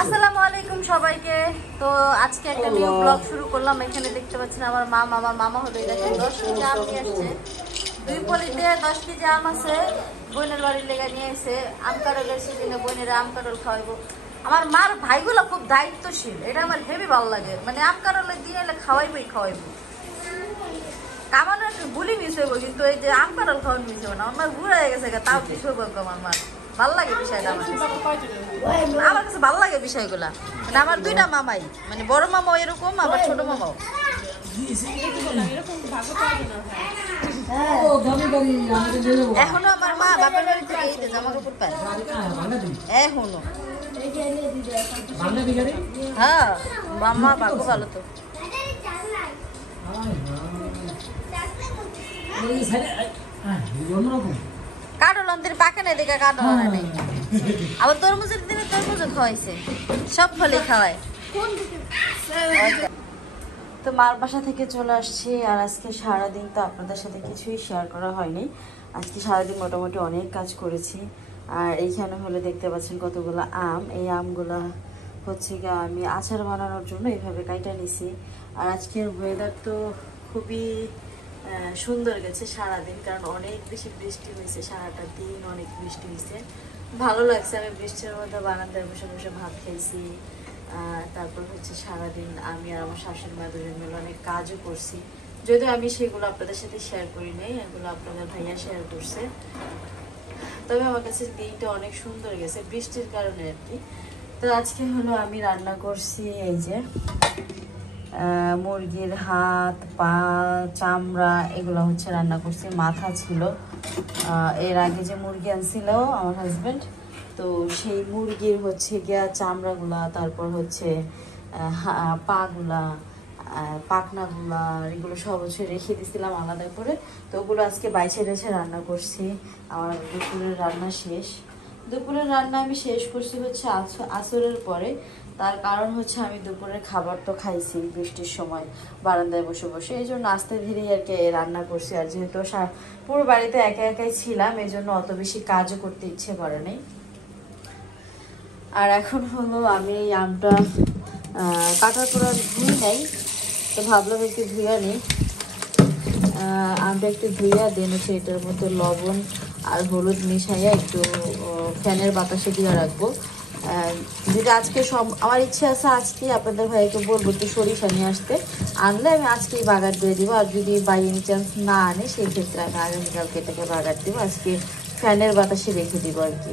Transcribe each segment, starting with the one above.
আসসালামু আলাইকুম সবাইকে। তো আজকে একটা নিউ ব্লগ শুরু করলাম। এখানে দেখতে পাচ্ছেন আমার মামা হলো, এটা 10 কেজি আম নিয়ে আসছে। 2 পলিতে 10 কেজি আম আছে, বোনের বাড়ির লেগে নিয়ে এসে আম কারলের সিজনে বোনের আম কারল খাওয়াইবো। আমার মার ভাইগুলো খুব দায়িত্বশীল, এটা আমার হেভি ভালো লাগে। মানে আম কারলে দিয়ে এলে খাওয়াইবো। কামানো একটু গুলি মিস হইব, কিন্তু এই যে আম কারল খাওয়ানো মিস হইব না। আমার ঘুরে গেছে, তাও কিছু হইব আমার মার। ভালো লাগে বিষয়টা আমার কাছে, ভালো লাগে বিষয়গুলা। মানে আমার 2টা মামাই, মানে বড় মামাও এরকম, আবার ছোট মামাও। এখনো আমার মা বাপের বাড়ি থেকে এই যে জামা কাপড় পায় এখনো। হ্যাঁ মামা ভাগ্য ভালো তো। কাঠল অন্তের পাকে নাই দেখে কাঠল আনে নাই। আবার তরমুজের দিনে তরমুজও খাওয়াইছে, সব ফলে খাওয়ায়। তো মার বাসা থেকে চলে আসছি, আর আজকে সারাদিন তো আপনাদের সাথে কিছুই শেয়ার করা হয়নি। আজকে সারাদিন মোটামুটি অনেক কাজ করেছি। আর এইখানে হলে দেখতে পাচ্ছেন কতগুলো আম। এই আমগুলো হচ্ছে গিয়ে আমি আচার বানানোর জন্য এইভাবে কাইটা নিছি। আর আজকের ওয়েদার তো খুবই সুন্দর গেছে সারাদিন, কারণ অনেক বেশি বৃষ্টি হয়েছে, সারাটা দিন অনেক বৃষ্টি হয়েছে। ভালো লাগছে। আমি বৃষ্টির মধ্যে বারান্দায় বসে বসে ভাত খাইছি। তারপর হচ্ছে সারাদিন আমি আর আমার শাশুড়ি মা দুজন মিলে অনেক কাজও করছি, যদিও আমি সেগুলো আপনাদের সাথে শেয়ার করি নাই, এগুলো আপনাদের ভাইয়া শেয়ার করছে। তবে আমার কাছে দিনটা অনেক সুন্দর গেছে বৃষ্টির কারণে আর কি। তো আজকে হলো আমি রান্না করছি এই যে মুরগির হাত, পা, চামড়া, এগুলো হচ্ছে রান্না করছি। মাথা ছিল, এর আগে যে মুরগি আনছিল আমার হাজবেন্ড, তো সেই মুরগির হচ্ছে গিয়া চামড়াগুলা, তারপর হচ্ছে পাগুলা, পাখনাগুলা, এগুলো সব হচ্ছে রেখে দিয়েছিলাম আলাদা করে। তো ওগুলো আজকে বাইছে রেছে রান্না করছি। আমার দুপুরের রান্না শেষ। দুপুরের রান্না আমি শেষ করছি হচ্ছে আসরের পরে। তার কারণ হচ্ছে আমি দুপুরের খাবার তো খাইছি বৃষ্টির সময় বারান্দায় বসে বসে, এই জন্য আস্তে ধীরে আর কি রান্না করছি। আর যেহেতু পুরো বাড়িতে একা একাই ছিলাম, এই জন্য অত বেশি কাজও করতে ইচ্ছে করে নাই। আর এখন হলো আমি এই আমটা কাটার পর আর ধুই নাই, তো ভাবলাম একটু ধুইয়া নিই। আমটা একটু ধুইয়া দেন হচ্ছে এটার মধ্যে লবণ আর হলুদ মিশাইয়া একটু ফ্যানের বাতাসে দিয়ে রাখবো। যেটা আজকে আমার ইচ্ছে আছে আজকে আপনাদের ভাইকে বলবো একটু সরিষা নিয়ে আসতে, আনলে আমি আজকেই বাগার দিয়ে দিব। আর যদি বাই এনি চান্স না আনে সেই ক্ষেত্রে আমি আগামীকালকে এটাকে বাগার দিব। আজকে ফ্যানের বাতাসে রেখে দিব আর কি।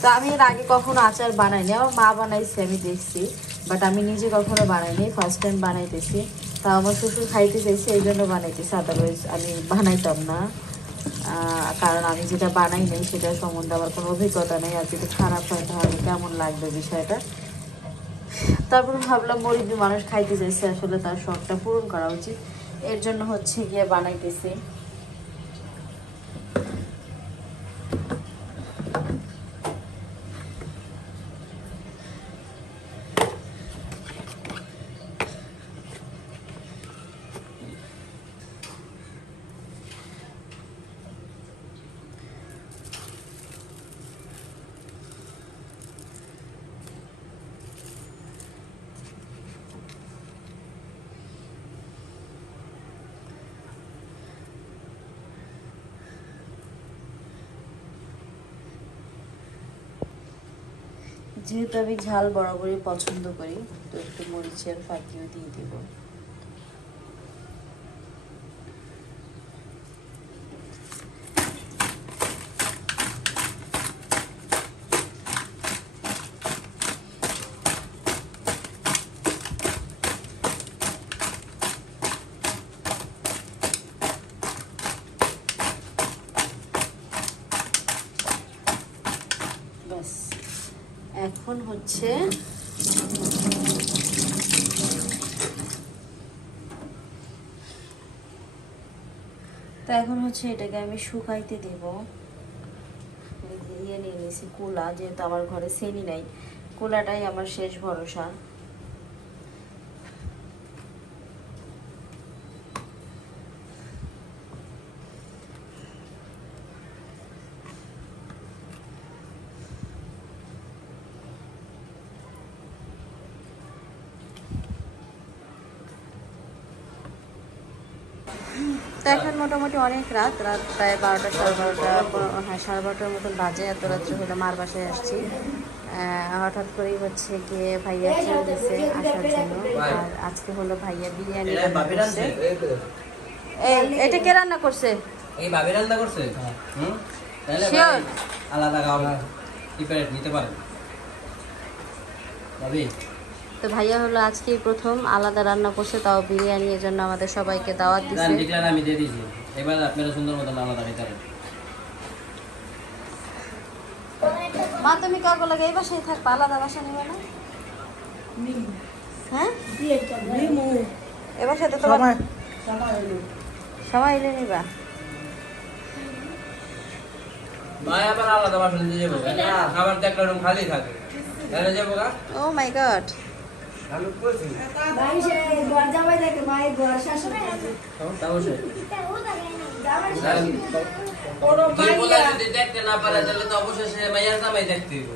তো আমি এর আগে কখনো আচার বানাইনি, আমার মা বানাইছে আমি দেখছি, বাট আমি নিজে কখনো বানাইনি, ফার্স্ট টাইম বানাইতেছি। তা আমার শ্বশুর খাইতে চাইছে, এই জন্য বানাইতেছি, আদারওয়াইজ আমি বানাইতাম না। কারণ আমি যেটা বানাই নাই সেটার সম্বন্ধে আমার কোনো অভিজ্ঞতা নেই, আর যদি খারাপ হয় তাহলে কেমন লাগবে বিষয়টা। তারপর ভাবলাম গরিব মানুষ খাইতে চাইছে, আসলে তার শখটা পূরণ করা উচিত, এর জন্য হচ্ছে গিয়ে বানাইতেছি। যেহেতু আমি ঝাল বরাবরই পছন্দ করি, তো একটু মরিচের ফাঁকিও দিয়ে দিব। ব্যাস, এখন হচ্ছে তো এখন হচ্ছে এটাকে আমি শুকাইতে দেব। দিয়ে নিয়ে নিয়েছি কুলা, যেহেতু আমার ঘরে চেনি নাই, কুলাটাই আমার শেষ ভরসা। তো এখন মোটামুটি অনেক রাত রাত প্রায় 12টা 12:30 হ্যাঁ 12:30টার মতন বাজে। এত রাত্রে হলো মার বাসায় আসছি। হঠাৎ করেই হচ্ছে গিয়ে ভাইয়া চেয়ে দিয়েছে আসার জন্য। আর আজকে হলো ভাইয়া বিরিয়ানি রান্না করছে। এটা কে রান্না করছে? এই ভাবি রান্না করছে। তাহলে আলাদা খাওয়া ডিফারেন্ট নিতে পারেন ভাবি। তো ভাইয়া হলো আজকে প্রথম আলাদা রান্না করছে, তাও বিরিয়ানি। এর জন্য আমাদের সবাইকে দাওয়াত দিছে। দেখলেন আমি দিয়ে দিয়েছি, এবার আপনারা সুন্দর মতন আলাদা খেতে পারেন। মা তুমি কাউকে লাগে এই বাসায় থাকবা, আলাদা বাসা নিবে না? হ্যাঁ এবার সাথে তো সবাই এলে নিবা। ভাই আবার আলাদা বাসা নিতে যাবো, খাবার তো একটা রুম খালি থাকে, তাহলে যাবো না। ও মাই গড, আমি কইছি ভাই সে ঘর যাবে দেখে ভাই ঘর শাশুড়ি অবশ্যই ওর তুই ভাই বলে যদি দেখতে না পারে তাহলে তো অবশ্যই সে মাইয়ার জামাই দেখতে হবে।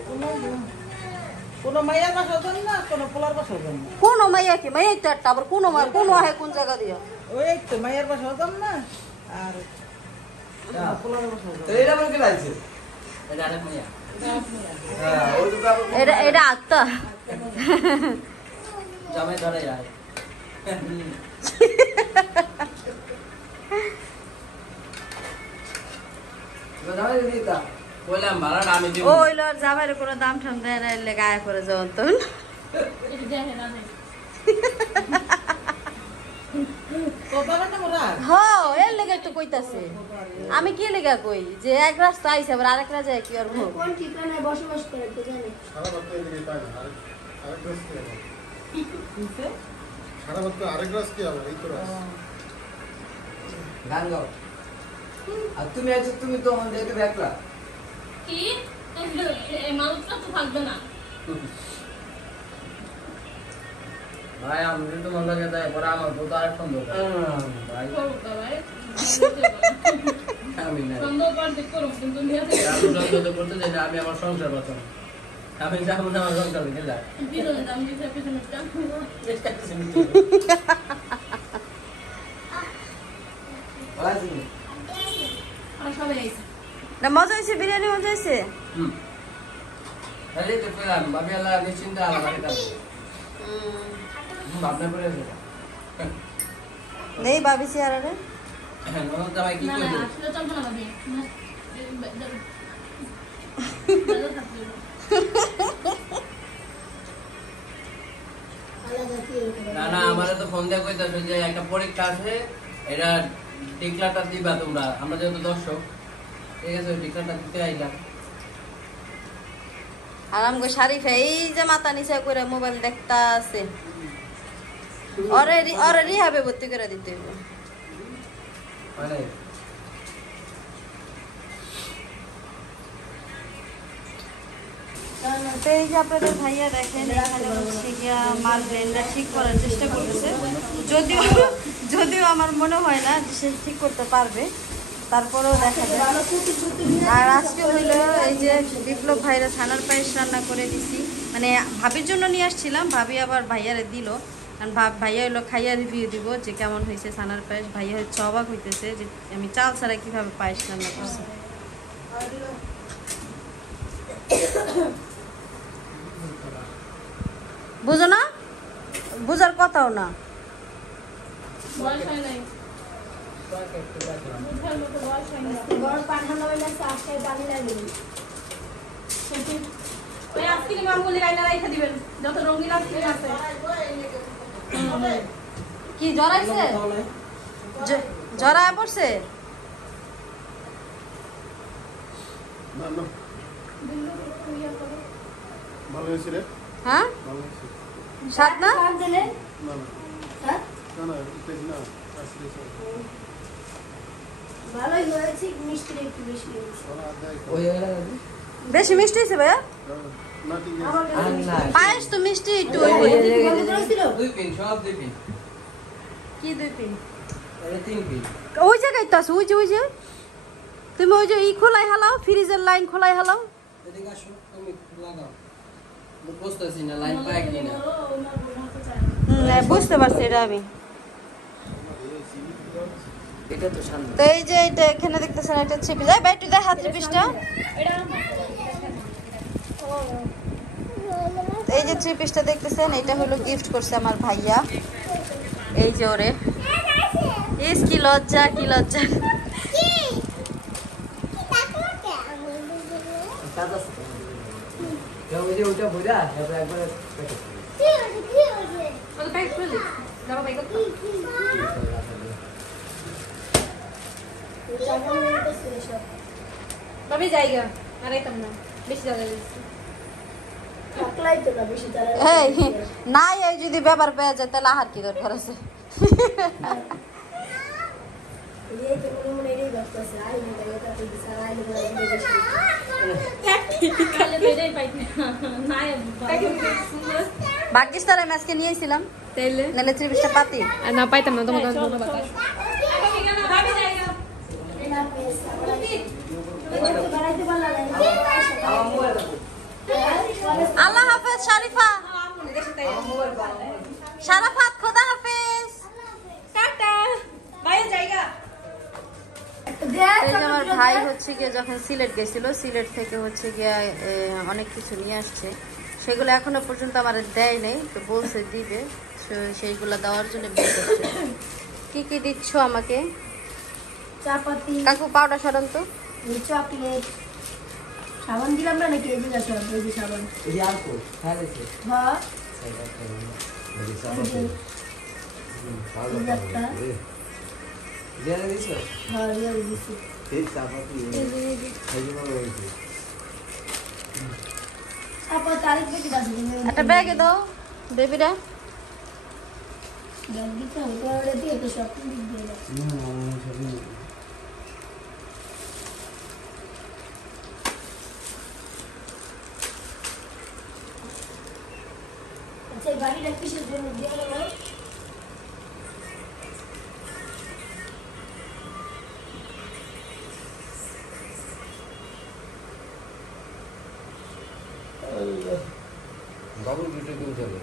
কোনো মাইয়ার বাসা হতো না, কোনো পোলার বাসা হতো না। কোন মাইয়া কি মাইয়া তো একটা, আবার কোন মার কোন আহে কোন জায়গা দিয়া? ওই তো মাইয়ার বাসা হতো না, আর পোলার বাসা হতো। এটা বল কি লাগছে? এটা আরেক মাইয়া। হ্যাঁ ওই তো এটা এটা আত্মা জামাই ধরে যায়। জামাই দিতা বললাম ভাড়াটা আমি দিব। ও হইলো আর জামাইরে কোনো দাম ঠাম দেয় না, এলে গায়ে করে যখন তখন। কপালে না মোরা হ্যাঁ এর লেগে তো কইতাছে। আমি কি লেগা কই যে এক রাস্তা আইছে আবার আরেক রাজা কি আর ভোগ। কোন ঠিকানায় বসবাস করে তো জানি সারা বছর এদিকে পায় না, আরেক রাস কি আবার? কিসে সারা বছর আরেক রাস কি আবার? এই তো রাস। গান গাও। আর তুমি আছো, তুমি তো আমাদের একটু দেখলা। কি এই মানুষটা তো থাকবে না। ভাই আমি তো মন লাগে তাই পরে আমার তো আরেক সন্দেহ ভাই করুক ভাই আমি না সন্দেহ করতে করুক, কিন্তু নিয়ে থেকে আমি সন্দেহ করতে চাই না, আমি আমার সংসার বাঁচাবো। আমি যাবো না আমার সংসার ভেঙে যায়। পিছনে দাম দিতে পিছনে টান আর সবাই আইছে। না মজা হয়েছে, বিরিয়ানি মজা হয়েছে। তাহলে তো পেলাম ভাবি আল্লাহ নিশ্চিন্তে আলাদা খেতে ভাবনা করে আছে নেই ভাবিছি আর আরে ননদ জামাই কি না না করবে? আসলে চলবে না ভাবি আলাদা কি না না আমারে তো ফোন দিয়ে কইতাছে যে একটা পরীক্ষা আছে, এটা টিকলাটা দিবা তোমরা, আমরা যেহেতু দর্শক, ঠিক আছে টিকলাটা দিতে আইলাম। আরাম গো শারিফ এই যে মাথা নিচে করে মোবাইল দেখতা আছে, ওরে রিহাবে ভর্তি করে দিতে হইব। মানে তো এই যে আপনাদের ভাইয়া দেখেন এখানে হচ্ছে গিয়া মাল ব্লেন্ডার ঠিক করার চেষ্টা করতেছে, যদিও আমার মনে হয় না যে সে ঠিক করতে পারবে, তারপরেও দেখা যায়। আর আজকে হইলো এই যে বিপ্লব ভাইরা ছানার পায়েস রান্না করে দিছি, মানে ভাবির জন্য নিয়ে আসছিলাম, ভাবি আবার ভাইয়ারে দিল, কারণ ভাইয়া হইলো খাইয়া রিভিউ দিব যে কেমন হয়েছে ছানার পায়েস। ভাইয়া হচ্ছে অবাক হইতেছে যে আমি চাল ছাড়া কিভাবে পায়েস রান্না করছি। বুঝো না, বুঝার কথাও না। বয়স হয় নাই, বুঝার মতো বয়স হয় নাই। বড় পাঠানো হইলে আজকে দামি লাগে ওই আজকে মামুলি রাইনা রাইখা দিবেন, যত রঙিন আইসক্রিম আছে। কি জড়াইছে, জড়ায় পড়ছে? না না ভালো হয়েছে রে, হ্যাঁ ভালো হয়েছে। সাত না কার দিলেন না না হ্যাঁ না না পেজ না আসলে ভালোই হয়েছে, মিষ্টি একটু বেশি হয়েছে সোনা দেয় ওই বেশি মিষ্টি হয়েছে ভাইয়া? না ঠিক আছে। আমার কাছে না পায়েস তো মিষ্টি একটু ছিল দুই পিন, সব দুই পিন, কি 2 পিন? এটা 3 পিন। ওই জায়গায় তো আছে, ওই যে তুমি ওই যে ই খোলাই হালাও, ফ্রিজের লাইন খোলাই হালাও। এদিকে আসো, তুমি লাগাও। বুঝতেছি না লাইন পাই কি না। বুঝতে পারছি এটা আমি। এটা তো সামনে। তো এই যে এটা এখানে দেখতেছেন এটা 3 পিস। এই ভাই তুই দেখ 3 পিসটা। এটা এই যে 3 পিসটা দেখতেছেন এটা হলো গিফট করছে আমার ভাইয়া। এই যে ওরে ইস কি লজ্জা কি লজ্জা। ওই যে ওটা ভরা তারপর একবার কত প্যাকেট খুলি দাও ভাই কত ভাবি জায়গা আর আইতাম না বেশি জায়গা দিচ্ছি থাকলাই তো না বেশি তারা এই না এই যদি ব্যাপার পেয়ে যায় তাহলে আর কি দরকার আছে। এই তো মনে মনে এই ব্যস্ত আই না এটা তো বিশাল আই না খালি বেড়াই পাই না ভাগ্যিস তাহলে আমি আজকে নিয়ে আইছিলাম তাইলে নাহলে 3 পিসটা পাতি। আর না পাইতাম না তোমাকে ধন্যবাদ ভাবি জায়গা বাড়াইতে পারলাম না আমার মোবাইল আল্লাহ হাফেজ শারিফা শারাফাত খোদা হাফেজ। টাটা বাইরে জায়গা এই যে আমার ভাই হচ্ছে গিয়ে যখন সিলেট গেছিল সিলেট থেকে হচ্ছে গিয়ে অনেক কিছু নিয়ে আসছে, সেগুলো এখনো পর্যন্ত আমার দেয় নেই, তো বলছে দিবে, সেইগুলো দেওয়ার জন্য বের করছে। কি কি দিচ্ছ আমাকে চাপাতি কাকু? পাউডার সরান তো। চকলেট সাবান দিলাম না নাকি এই যে সব এই যে সাবান এই আর কো খাইছে হ্যাঁ সেটা করে ভালো একটা জেনে দিছো হ্যাঁ রিয়া দিছি এই চাপাতি এই যে ভালো হইছে আপা তারিখ বেশি দাও একটা ব্যাগে দাও বেবিরা। দিতে হবে তো ওরে দিয়ে তো সব দিয়ে দাও আচ্ছা গাড়িটা কিসের জন্য দিয়ে দাও বাবুর ভিডিও কেউ যাবে